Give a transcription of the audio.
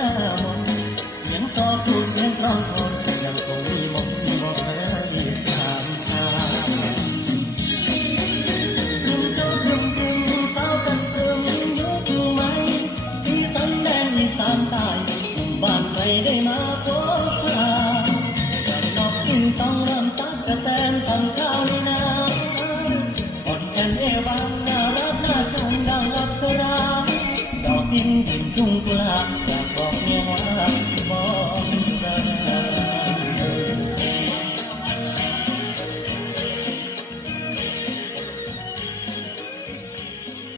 น้ามนเสียงซอผู้เสียงร้องคนยังคงมีมนบอกเคยสามสาดึงเจ้าดึงดึงสาวกันเติมยุคใหม่สีสันแดนอีสานใต้หนุ่มบ้านไม่ได้มาพบปะกันนอกกินต้องรำตักกระแตนทำข้าวในนาอ่อนแอนเอวางน่ารักน่าชังดังอัปสราดอกดินดินทุ่งกุหลาบอยากบอกเมียว่าบอก